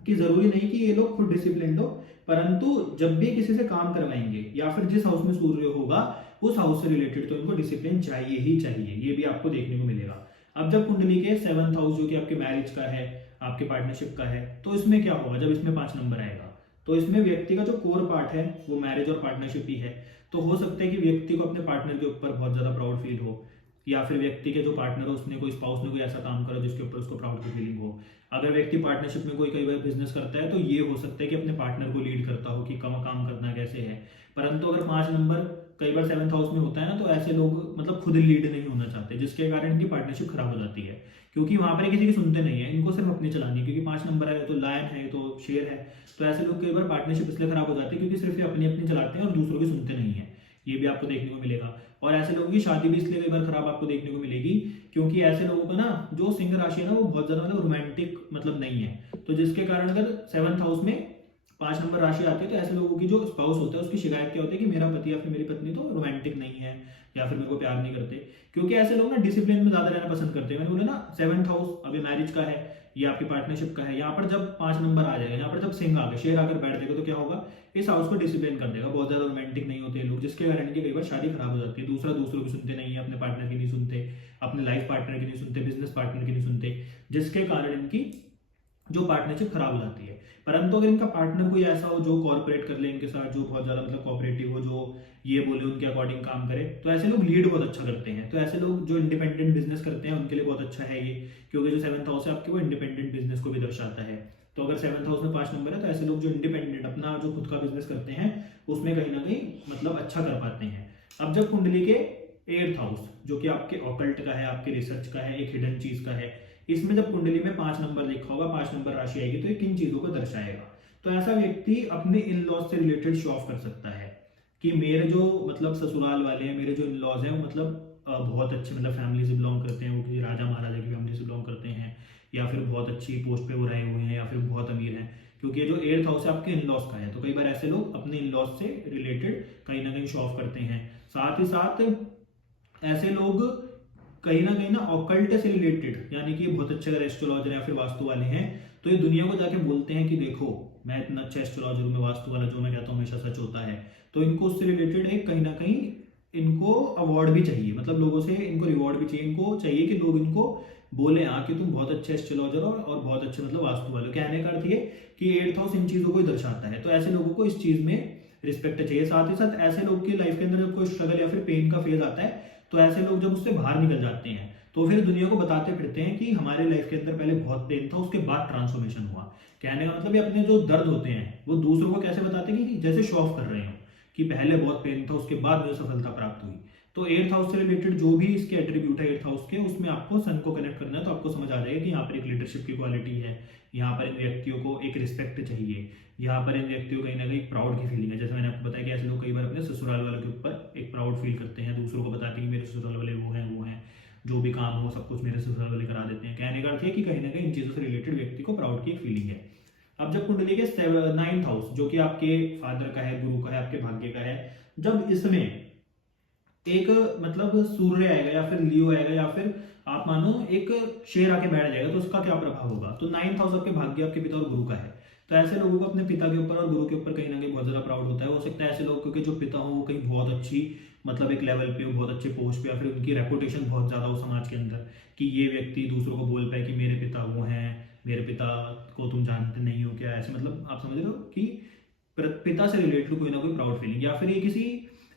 कि जरूरी नहीं कि ये लोग खुद डिसिप्लिन हो, परंतु जब भी किसी से काम करवाएंगे या फिर जिस हाउस में सूर्य होगा उस हाउस से रिलेटेड तो इनको डिसिप्लिन चाहिए ही चाहिए, ये भी आपको देखने को मिलेगा। अब जब कुंडली के 7th हाउस जो कि आपके मैरिज का है, आपके पार्टनरशिप का है, तो इसमें क्या होगा जब इसमें 5 नंबर आएगा, तो इसमें व्यक्ति का जो कोर पार्ट है वो मैरिज और पार्टनरशिप ही है। तो हो सकता है कि व्यक्ति को अपने पार्टनर के ऊपर बहुत ज्यादा प्राउड फील हो, या फिर व्यक्ति के जो पार्टनर हो उसने कोई स्पाउस ने कोई ऐसा काम करा जिसके ऊपर उसको प्राउड की फीलिंग हो। अगर व्यक्ति पार्टनरशिप में कोई कई बार बिजनेस करता है तो ये हो सकता है कि अपने पार्टनर को लीड करता हो कि काम करना कैसे है। परंतु अगर 5 नंबर कई बार 7th हाउस में होता है ना, तो ऐसे लोग मतलब खुद लीड नहीं होना चाहते, जिसके कारण इनकी पार्टनरशिप खराब हो जाती है, क्योंकि वहां पर किसी की सुनते नहीं है, इनको सिर्फ अपनी चलानी है। क्योंकि 5 नंबर है तो लायन है तो शेर है, तो ऐसे लोग कई बार पार्टनरशिप इसलिए खराब हो जाती है क्योंकि सिर्फ ये अपनी अपनी चलाते हैं और दूसरों की सुनते नहीं है। ये भी आपको देखने को मिलेगा। और ऐसे लोगों की शादी भी इसलिए कई बार खराब आपको देखने को मिलेगी क्योंकि ऐसे लोगों का ना जो सिंह राशि है ना वो बहुत ज्यादा मतलब रोमांटिक मतलब नहीं है। तो जिसके कारण अगर 7th हाउस में 5 नंबर राशि आती है तो ऐसे लोगों की जो स्पाउस होता है उसकी शिकायत क्या होती है कि मेरा पति या फिर मेरी पत्नी तो रोमांटिक नहीं है या फिर मेरे को प्यार नहीं करते। क्योंकि ऐसे लोग ना डिसिप्लिन में ज्यादा रहना पसंद करते हैं। मैंने बोला ना 7th हाउस अभी मैरिज का है, ये आपकी पार्टनरशिप का है, यहाँ पर जब 5 नंबर आ जाएगा, यहाँ पर जब सिंह आकर शेर आकर बैठ जाएगा तो क्या होगा, इस हाउस को डिसिप्लिन कर देगा। बहुत ज्यादा रोमांटिक नहीं होते लोग, जिसके कारण की कई बार शादी खराब हो जाती है। दूसरों की सुनते नहीं है, अपने पार्टनर की नहीं सुनते, अपने लाइफ पार्टनर की नहीं सुनते, बिजनेस पार्टनर की नहीं सुनते, जिसके कारण इनकी जो पार्टनरशिप खराब हो जाती है। परंतु अगर इनका पार्टनर कोई ऐसा हो जो कॉर्पोरेट कर ले इनके साथ, जो बहुत ज्यादा मतलब कोऑपरेटिव हो, जो ये बोले उनके अकॉर्डिंग काम करे, तो ऐसे लोग लीड बहुत अच्छा करते हैं। तो ऐसे लोग जो इंडिपेंडेंट बिजनेस करते हैं उनके लिए बहुत अच्छा है ये, क्योंकि जो 7th हाउस है आपके वो इंडिपेंडेंट बिजनेस को भी दर्शाता है। तो अगर 7th हाउस में 5 नंबर है तो ऐसे लोग जो इंडिपेंडेंट अपना जो खुद का बिजनेस करते हैं उसमें कहीं ना कहीं मतलब अच्छा कर पाते हैं। अब जब कुंडली के 8th हाउस जो कि आपके ऑकल्ट का है, आपके रिसर्च का है, एक हिडन चीज का है, इसमें जब कुंडली में 5 नंबर लिखा होगा, 5 नंबर राशि आएगी तो ये किन चीजों को दर्शाएगा। तो ऐसा व्यक्ति अपने इन लॉज से रिलेटेड शो ऑफ कर सकता है कि मेरे जो मतलब ससुराल वाले हैं, मेरे जो इन लॉज हैं वो मतलब बहुत अच्छे मतलब फैमिली से बिलोंग करते हैं, वो किसी राजा महाराजा की फैमिली से बिलोंग करते हैं, या फिर बहुत अच्छी पोस्ट पे वो रहे हुए हैं, या फिर बहुत अमीर हैं। क्योंकि ये जो 8th हाउस है आपके इन लॉज का है, तो कई बार ऐसे लोग अपने इन लॉज से रिलेटेड कहीं ना कहीं शो ऑफ करते हैं। साथ ही साथ ऐसे लोग कहीं ना ऑकल्ट से रिलेटेड, यानी कि बहुत अच्छे अगर एस्ट्रोलॉजर या फिर वास्तु वाले हैं तो ये दुनिया को जाके बोलते हैं कि देखो मैं इतना अच्छा एस्ट्रोलॉजर हूं, मैं वास्तु वाला जो मैं कहता हूँ हमेशा सच होता है। तो इनको उससे रिलेटेड एक कहीं ना कहीं इनको अवार्ड भी चाहिए, मतलब लोगों से इनको रिवॉर्ड भी चाहिए। इनको चाहिए कि लोग इनको बोले हाँ कि तुम बहुत अच्छे एस्ट्रोलॉजर हो और बहुत अच्छे मतलब वास्तु वाले। कहने का अर्थ ये कि 8th हाउस इन चीजों को ही दर्शाता है। तो ऐसे लोगों को इस चीज में रिस्पेक्ट चाहिए। साथ ही साथ ऐसे लोग की लाइफ के अंदर जब कोई स्ट्रगल या फिर पेन का फेज आता है तो ऐसे लोग जब उससे बाहर निकल जाते हैं तो फिर दुनिया को बताते फिरते हैं कि हमारे लाइफ के अंदर पहले बहुत पेन था, उसके बाद ट्रांसफॉर्मेशन हुआ। कहने का मतलब ये अपने जो दर्द होते हैं वो दूसरों को कैसे बताते हैं कि जैसे शो ऑफ कर रहे हो कि पहले बहुत पेन था उसके बाद मुझे सफलता प्राप्त हुई। तो 8th हाउस से रिलेटेड जो भी इसके एट्रीब्यूट है 8th हाउस के, उसमें आपको सन को कनेक्ट करना है तो आपको समझ आ जाएगा कि यहाँ पर एक लीडरशिप की क्वालिटी है, यहाँ पर इन व्यक्तियों को एक रिस्पेक्ट चाहिए, यहाँ पर इन व्यक्तियों को कहीं ना कहीं प्राउड की फीलिंग है। जैसे मैंने आपको बताया कि ऐसे लोग कई बार अपने ससुराल वालों के ऊपर एक प्राउड फील करते हैं, दूसरों को बताते हैं कि मेरे ससुराल वाले वो हैं, जो भी काम हो सब कुछ मेरे ससुराल वाले करा देते हैं। कहने का अर्थ है कि कहीं ना कहीं इन चीजों से रिलेटेड व्यक्ति को प्राउड की एक फीलिंग है। अब जब कुंडली के 9th हाउस जो कि आपके फादर का है, गुरु का है, आपके भाग्य का है, जब इसमें एक मतलब सूर्य आएगा या फिर लियो आएगा या फिर आप मानो एक शेर आके बैठ जाएगा तो उसका क्या प्रभाव होगा। तो 9th हाउस आपके भाग्य, आपके पिता और गुरु का है। तो ऐसे लोगों को अपने पिता के ऊपर और गुरु के ऊपर कहीं ना कहीं बहुत ज्यादा प्राउड होता है। हो सकता है ऐसे लोग क्योंकि जो पिता हो वो कहीं बहुत अच्छी मतलब एक लेवल पे हो, बहुत अच्छे पोस्ट पे, या फिर उनकी रेपुटेशन बहुत ज्यादा हो समाज के अंदर कि ये व्यक्ति दूसरों को बोल पाए कि मेरे पिता वो हैं, मेरे पिता को तुम जानते नहीं हो क्या, ऐसे मतलब आप समझ रहे हो कि पिता से रिलेटेड कोई ना कोई प्राउड फीलिंग। या फिर ये किसी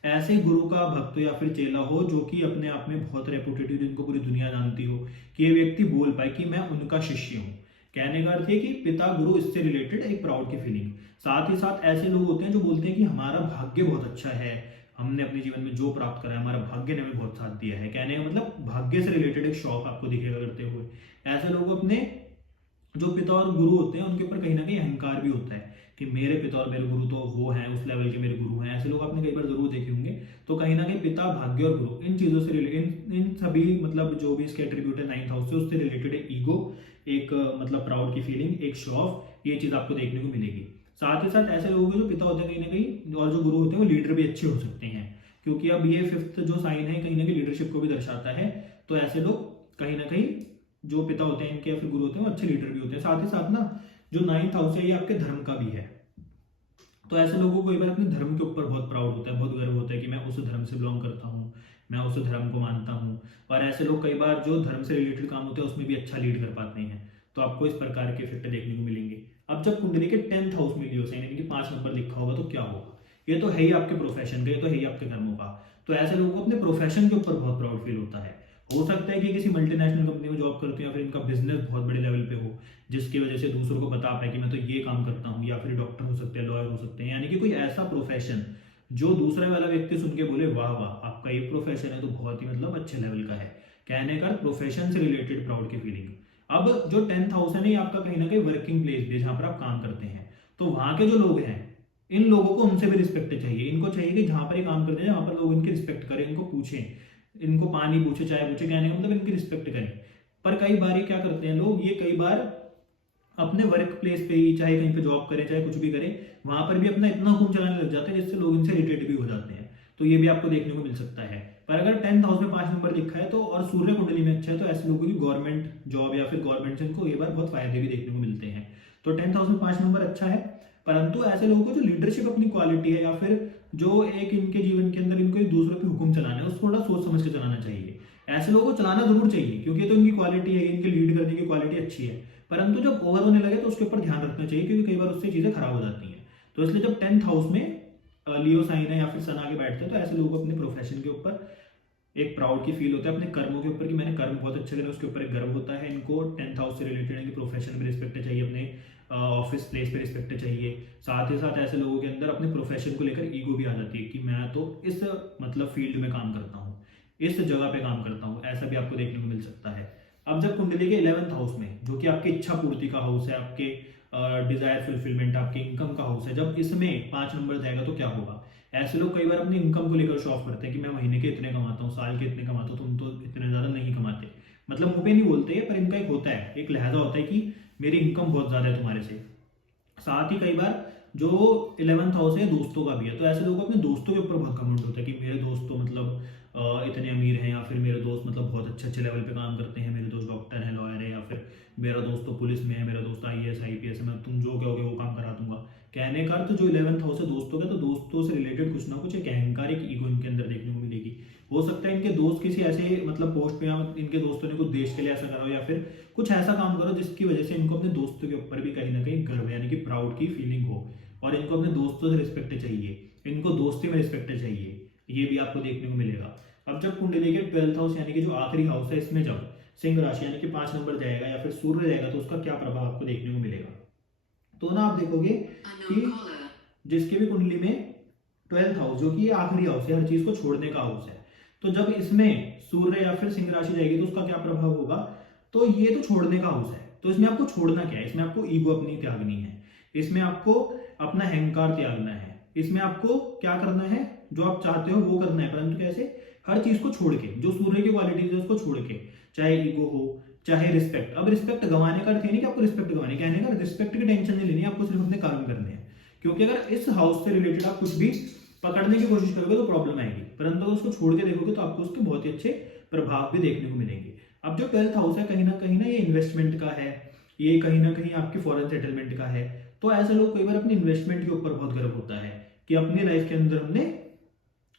ऐसे गुरु का भक्त या फिर चेला हो जो कि अपने आप में बहुत रेपुटेटिव, जिनको पूरी दुनिया जानती हो, कि ये व्यक्ति बोल पाए कि मैं उनका शिष्य हूँ। कहने का अर्थ है कि पिता गुरु इससे रिलेटेड एक प्राउड की फीलिंग। साथ ही साथ ऐसे लोग होते हैं जो बोलते हैं कि हमारा भाग्य बहुत अच्छा है, हमने अपने जीवन में जो प्राप्त करा है हमारा भाग्य ने हमें बहुत साथ दिया है। कहने का मतलब भाग्य से रिलेटेड एक शौक आपको दिखेगा करते हुए। ऐसे लोग अपने जो पिता और गुरु होते हैं उनके ऊपर कहीं ना कहीं अहंकार भी होता है कि मेरे पिता और मेरे गुरु तो वो हैं, उस लेवल के मेरे गुरु हैं। ऐसे लोग आपने कई बार जरूर देखे होंगे। तो कहीं ना कहीं पिता, भाग्य और गुरु इन चीजों से रिलेटेड इन सभी मतलब जो भी इसके एट्रीब्यूट है 9th हाउस से, उससे रिलेटेड एक ईगो, एक मतलब प्राउड की फीलिंग, एक शो ऑफ, ये चीज आपको देखने को मिलेगी। साथ ही साथ ऐसे लोगों के जो पिता होते हैं कहीं ना कहीं और जो गुरु होते हैं वो लीडर भी अच्छे हो सकते हैं, क्योंकि अब ये 5th जो साइन है कहीं ना कहीं लीडरशिप को भी दर्शाता है। तो ऐसे लोग कहीं ना कहीं जो पिता होते हैं इनके या फिर गुरु होते हैं वो अच्छे लीडर भी होते हैं। साथ ही साथ ना जो 9th हाउस है ये आपके धर्म का भी है। तो ऐसे लोगों को कई बार अपने धर्म के ऊपर बहुत प्राउड होता है, बहुत गर्व होता है कि मैं उस धर्म से बिलोंग करता हूँ, मैं उस धर्म को मानता हूँ। और ऐसे लोग कई बार जो धर्म से रिलेटेड काम होते हैं उसमें भी अच्छा लीड कर पाते हैं। तो आपको इस प्रकार के इफेक्ट देखने को मिलेंगे। अब जब कुंडली के 10th हाउस में लियो साइन यानी कि 5 नंबर लिखा होगा तो क्या होगा? ये तो है ही आपके प्रोफेशन का, ये तो है ही आपके कर्मों का। तो ऐसे लोगों को अपने प्रोफेशन के ऊपर बहुत प्राउड फील होता है। हो सकता है कि किसी मल्टीनेशनल कंपनी में जॉब करते हो या फिर इनका बिजनेस बहुत बड़े लेवल पे हो, जिसकी वजह से दूसरों को बता पाए कि मैं तो ये काम करता हूँ, या फिर डॉक्टर हो सकते हैं, लॉयर हो सकते हैं, यानी कि कोई ऐसा प्रोफेशन जो दूसरा वाला व्यक्ति सुन के बोले वाह वाह आपका ये प्रोफेशन है तो बहुत ही मतलब अच्छे लेवल का है। कहने का प्रोफेशन से रिलेटेड प्राउड की फीलिंग। अब जो 10th हाउस है ना, ये आपका कहीं ना कहीं वर्किंग प्लेस भी है जहाँ पर आप काम करते हैं। तो वहाँ के जो लोग हैं, इन लोगों को उनसे भी रिस्पेक्ट चाहिए। इनको चाहिए कि जहाँ पर ये काम करते हैं वहाँ पर लोग इनकी रिस्पेक्ट करें, इनको पूछें, इनको पानी पूछे, चाय पूछे, कहने का मतलब इनकी रिस्पेक्ट करें। पर कई बार ये क्या करते हैं लोग, ये कई बार अपने वर्क प्लेस पे ही, चाहे कहीं पे जॉब करें चाहे कुछ भी करें, वहां पर भी अपना इतना हुक्म चलाने लग जाते हैं जिससे लोग इनसे इरिटेट भी हो जाते हैं। तो ये भी आपको देखने को मिल सकता है। पर अगर 10th हाउस में 5 नंबर लिखा है तो और सूर्य कुंडली में अच्छा है, तो ऐसे लोगों की गवर्नमेंट जॉब या फिर गवर्नमेंट से इनको ये बार बहुत फायदे भी देखने को मिलते हैं। तो 10th हाउस में 5 नंबर अच्छा है। परंतु ऐसे लोगों को जो लीडरशिप अपनी क्वालिटी है, या फिर जो एक इनके जीवन के अंदर इनको दूसरों पे हुक्म चलाना है, उसको थोड़ा सोच समझ के चलाना चाहिए। ऐसे लोगों को चलाना जरूर चाहिए क्योंकि तो इनकी क्वालिटी है, इनकी लीड करने की क्वालिटी अच्छी है। परंतु जब ओवर होने लगे तो उसके ऊपर ध्यान रखना चाहिए क्योंकि कई बार उससे चीजें खराब हो जाती हैं। तो इसलिए जब 10th हाउस में लियो साइन है या फिर सन आके बैठते हैं तो ऐसे लोगों को अपने प्रोफेशन के ऊपर एक प्राउड की फील होता है, अपने कर्मों के ऊपर कि मैंने कर्म बहुत अच्छे करे, उसके ऊपर एक गर्व होता है। इनको 10th हाउस से रिलेटेड इनके प्रोफेशन में रिस्पेक्ट चाहिए, अपने ऑफिस प्लेस पे रिस्पेक्ट चाहिए। साथ ही साथ ऐसे लोगों के अंदर अपने प्रोफेशन को लेकर ईगो भी आ जाती है कि मैं तो इस मतलब फील्ड में काम करता हूँ, इस जगह पे काम करता हूँ। ऐसा भी आपको देखने को मिल सकता है। अब जब कुंडली के 11th हाउस में, जो कि आपकी इच्छा पूर्ति का हाउस है, आपके डिजायर फुलफिलमेंट, आपके इनकम का हाउस है, जब इसमें 5 नंबर जाएगा तो क्या होगा? ऐसे लोग कई बार अपनी इनकम को लेकर शो ऑफ करते हैं कि मैं महीने के इतने कमाता हूँ, साल के इतने कमाता हूँ, तुम तो इतने ज्यादा नहीं कमाते। मतलब मुंह पे नहीं बोलते हैं, पर इनका एक होता है, एक लहजा होता है कि मेरी इनकम बहुत ज्यादा है तुम्हारे से। साथ ही कई बार जो 11th हाउस है दोस्तों का भी है, तो ऐसे लोगों को अपने दोस्तों के ऊपर बहुत घमंड होता है कि मेरे दोस्त तो मतलब इतने अमीर हैं, या फिर मेरे दोस्त मतलब बहुत अच्छे अच्छे लेवल पे काम करते हैं, मेरे दोस्त डॉक्टर हैं, लॉयर है, या फिर मेरा दोस्त तो पुलिस में है, मेरा दोस्त IAS IPS है, मैं तुम जो कहोगे वो काम करा दूंगा। कहने का तो जो 11th हाउस है दोस्तों का, तो दोस्तों से रिलेटेड कुछ ना कुछ एक अहंकार, एक ईगो इनके अंदर देखने को मिलेगी। हो सकता है इनके दोस्त किसी ऐसे मतलब पोस्ट पे, या इनके दोस्तों ने कुछ देश के लिए ऐसा करा हो, या फिर कुछ ऐसा काम करो जिसकी वजह से इनको अपने दोस्तों के ऊपर भी कहीं ना कहीं गर्व यानी कि प्राउड की फीलिंग हो, और इनको अपने दोस्तों से रिस्पेक्ट चाहिए, इनको दोस्ती में रिस्पेक्ट चाहिए। ये भी आपको देखने को मिलेगा। अब जब कुंडली के 12th हाउस यानी कि जो आखिरी हाउस है, इसमें जब सिंह राशि यानी कि 5 नंबर जाएगा या फिर सूर्य जाएगा, तो उसका क्या प्रभाव आपको देखने को मिलेगा? तो ना आप देखोगे कि जिसके भी कुंडली में 12th हाउस, जो कि ये आखिरी हाउस है, हर चीज को छोड़ने का हाउस है, तो जब इसमें सूर्य या फिर सिंह राशि जाएगी तो उसका क्या प्रभाव होगा? तो ये तो छोड़ने का हाउस है, तो इसमें आपको छोड़ना क्या है? इसमें आपको ईगो अपनी त्यागनी है, इसमें आपको अपना अहंकार त्यागना है, इसमें आपको क्या करना है? जो आप चाहते हो वो करना है, परंतु कैसे? हर चीज को छोड़ के, जो सूर्य की क्वालिटीज है उसको छोड़ के, चाहे ईगो हो चाहे रिस्पेक्ट। अब रिस्पेक्ट गंवाने का अर्थ नहीं कि आपको रिस्पेक्ट गंवानी, कहने का रिस्पेक्ट की टेंशन नहीं लेनी, आपको सिर्फ अपने काम करने हैं। क्योंकि अगर इस हाउस से रिलेटेड आप कुछ भी पकड़ने की कोशिश करोगे तो प्रॉब्लम आएगी, परंतु अगर उसको छोड़ के देखोगे तो आपको उसके बहुत ही अच्छे प्रभाव भी देखने को मिलेंगे। अब जो 12th हाउस है कहीं ना ये इन्वेस्टमेंट का है, ये कहीं ना कहीं आपकी फॉरेन सेटलमेंट का है। तो ऐसे लोग कई बार अपनी इन्वेस्टमेंट के ऊपर बहुत गर्व होता है कि अपनी लाइफ के अंदर हमने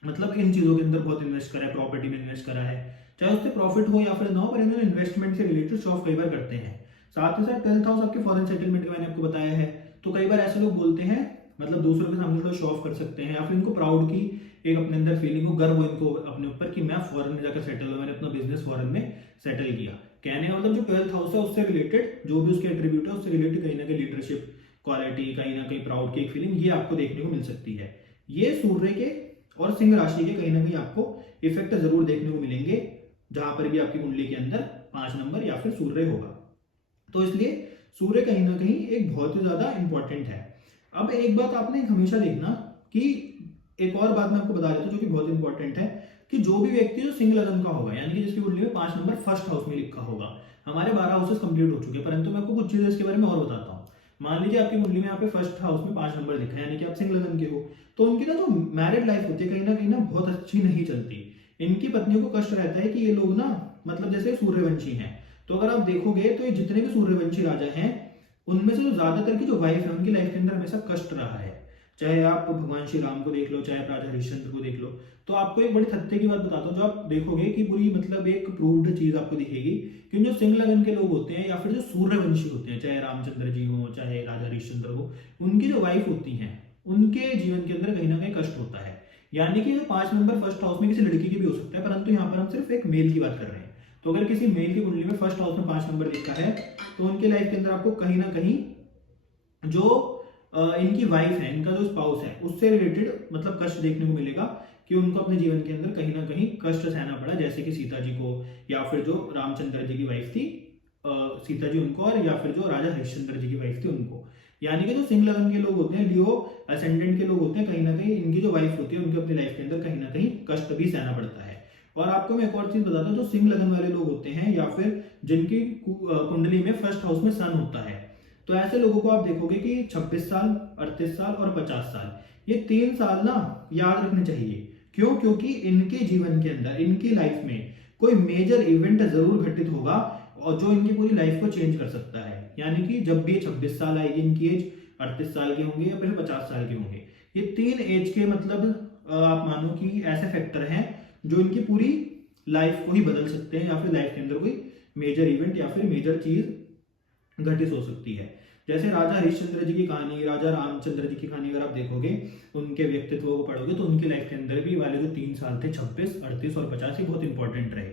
मतलब इन चीजों के अंदर बहुत इन्वेस्ट करा है, प्रॉपर्टी में इन्वेस्ट करा है, चाहे उससे प्रॉफिट हो या फिर ना हो, पर इन्होंने इन्वेस्टमेंट से रिलेटेड शो ऑफ कई बार करते हैं। साथ ही साथ 12th हाउस आपके फॉरेन सेटलमेंट का मैंने आपको बताया है। तो कई बार ऐसे लोग बोलते हैं, मतलब दूसरों के सामने थोड़ा शो ऑफ कर सकते हैं, या फिर इनको प्राउड की एक अपने अंदर फीलिंग हो, गर्व हो इनको अपने ऊपर कि मैं फॉरेन में जाकर सेटल हुआ, मैंने अपना बिजनेस फॉरेन में सेटल किया। कहने का मतलब जो 12th हाउस है उससे रिलेटेड जो भी उसके एट्रीब्यूट है उससे रिलेटेड कहीं ना कहीं लीडरशिप क्वालिटी, कहीं ना कहीं प्राउड की एक फीलिंग, ये आपको देखने को मिल सकती है। ये सूर्य के और सिंह राशि के कहीं ना कहीं आपको इफेक्ट जरूर देखने को मिलेंगे, जहां पर भी आपकी कुंडली के अंदर 5 नंबर या फिर सूर्य होगा। तो इसलिए सूर्य कहीं ना कहीं एक बहुत ही ज्यादा इंपॉर्टेंट है। अब एक बात आपने हमेशा देखना कि एक और बात मैं आपको बता देता हूं जो कि बहुत इंपॉर्टेंट है, कि जो भी व्यक्ति जो सिंह लगन का होगा यानी कि जिसकी कुंडली में 5 नंबर फर्स्ट हाउस में लिखा होगा, हमारे 12 हाउसेस कंप्लीट हो चुके हैं, परंतु मैं आपको कुछ चीजें इसके बारे में और बताता हूँ। मान लीजिए आपकी कुंडली में यहाँ पे फर्स्ट हाउस में 5 नंबर लिखा है यानी कि आप सिंह लगन के हो, तो उनकी ना जो मैरिड लाइफ होती है कहीं ना बहुत अच्छी नहीं चलती। इनकी पत्नियों को कष्ट रहता है कि ये लोग ना मतलब जैसे सूर्यवंशी हैं, तो अगर आप देखोगे तो ये जितने भी सूर्यवंशी राजा हैं उनमें से जो ज्यादातर की जो वाइफ है उनकी लाइफ के अंदर हमेशा कष्ट रहा है, चाहे आप भगवान श्री राम को देख लो, चाहे आप राजा हरिश्चंद्र को देख लो, तो आपको एक बड़ी तथ्य की बात बताता हूँ जो आप देखोगे कि पूरी मतलब एक प्रूव्ड चीज आपको दिखेगी कि जो सिंह लगन के लोग होते हैं या फिर जो सूर्यवंशी होते हैं, चाहे रामचंद्र जी हो चाहे राजा हरिश्चंद्र हो, उनकी जो वाइफ होती हैं उनके जीवन के अंदर कहीं ना कहीं कष्ट होता है। यानी कि जो 5 नंबर फर्स्ट हाउस में किसी लड़की की भी हो सकता है, परंतु यहाँ पर हम सिर्फ एक मेल की बात कर रहे हैं। तो अगर किसी मेल की कुंडली में फर्स्ट हाउस में 5 नंबर लिखा है तो उनके लाइफ के अंदर आपको कहीं ना कहीं जो इनकी वाइफ है, इनका जो स्पाउस है, उससे रिलेटेड मतलब कष्ट देखने को मिलेगा कि उनको अपने जीवन के अंदर कहीं ना कहीं कष्ट सहना पड़ा, जैसे कि सीता जी को, या फिर जो रामचंद्र जी की वाइफ थी सीता जी उनको, और या फिर जो राजा हरिश्चंद्र जी की वाइफ थी उनको। यानी कि जो सिंह लगन के लोग होते हैं, लियो असेंडेंट के लोग होते हैं, कहीं ना कहीं इनकी जो वाइफ होती है उनके अपनी लाइफ के अंदर कहीं ना कहीं कष्ट भी सहना पड़ता है। और आपको मैं एक और चीज बताता हूँ, जो सिंह लगन वाले लोग होते हैं या फिर जिनकी कुंडली में फर्स्ट हाउस में सन होता है, तो ऐसे लोगों को आप देखोगे कि 26 साल, 38 साल और 50 साल, ये 3 साल ना याद रखने चाहिए। क्यों? क्योंकि इनके जीवन के अंदर, इनकी लाइफ में कोई मेजर इवेंट जरूर घटित होगा और जो इनकी पूरी लाइफ को चेंज कर सकता है। यानी कि जब भी 26 साल आएगी, इनकी एज 38 साल के होंगे या फिर 50 साल के होंगे, ये 3 एज के मतलब आप मानो कि ऐसे फैक्टर हैं जो इनकी पूरी लाइफ को ही बदल सकते हैं, या फिर लाइफ के अंदर कोई मेजर इवेंट या फिर मेजर चीज घटित हो सकती है। जैसे राजा हरिश्चंद्र जी की कहानी, राजा रामचंद्र जी की कहानी अगर आप देखोगे, उनके व्यक्तित्व को पढ़ोगे, तो उनकी लाइफ के अंदर भी वाले जो 3 साल थे, 26, 38 और 50, ही बहुत इंपॉर्टेंट रहे।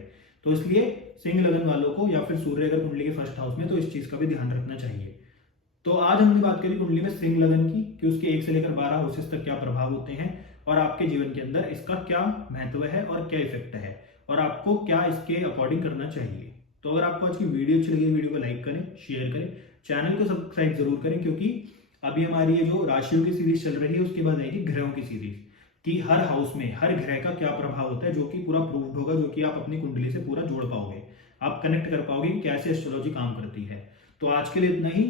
तो इसलिए सिंह लगन वालों को या फिर सूर्य अगर कुंडली के फर्स्ट हाउस में, तो इस चीज का भी ध्यान रखना चाहिए। तो आज हमने बात करी कुंडली में सिंह लगन की कि उसके 1 से लेकर 12 हाउसेस तक क्या प्रभाव होते हैं और आपके जीवन के अंदर इसका क्या महत्व है और क्या इफेक्ट है और आपको क्या इसके अकॉर्डिंग करना चाहिए। तो अगर आपको आज की वीडियो अच्छी लगी, वीडियो को लाइक करें, शेयर करें, चैनल को सब्सक्राइब जरूर करें, क्योंकि अभी हमारी ये जो राशियों की सीरीज चल रही है उसके बाद आएगी ग्रहों की सीरीज, कि हर हाउस में हर ग्रह का क्या प्रभाव होता है, जो कि पूरा प्रूव्ड होगा, जो कि आप अपनी कुंडली से पूरा जोड़ पाओगे, आप कनेक्ट कर पाओगे कि कैसे एस्ट्रोलॉजी काम करती है। तो आज के लिए इतना ही।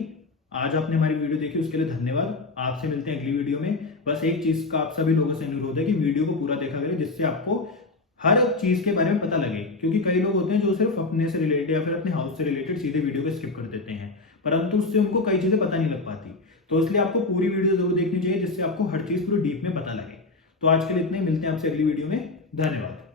आज आपने हमारी वीडियो देखी उसके लिए धन्यवाद। आपसे मिलते हैं अगली वीडियो में। बस एक चीज का आप सभी लोगों से अनुरोध है कि वीडियो को पूरा देखा करें, जिससे आपको हर चीज के बारे में पता लगे, क्योंकि कई लोग होते हैं जो सिर्फ अपने से रिलेटेड या फिर अपने हाउस से रिलेटेड सीधे वीडियो को स्किप कर देते हैं, परंतु उससे उनको कई चीजें पता नहीं लग पाती। तो इसलिए आपको पूरी वीडियो जरूर देखनी चाहिए, जिससे आपको हर चीज पूरी डीप में पता लगे। तो आज के लिए इतने, मिलते हैं आपसे अगली वीडियो में। धन्यवाद।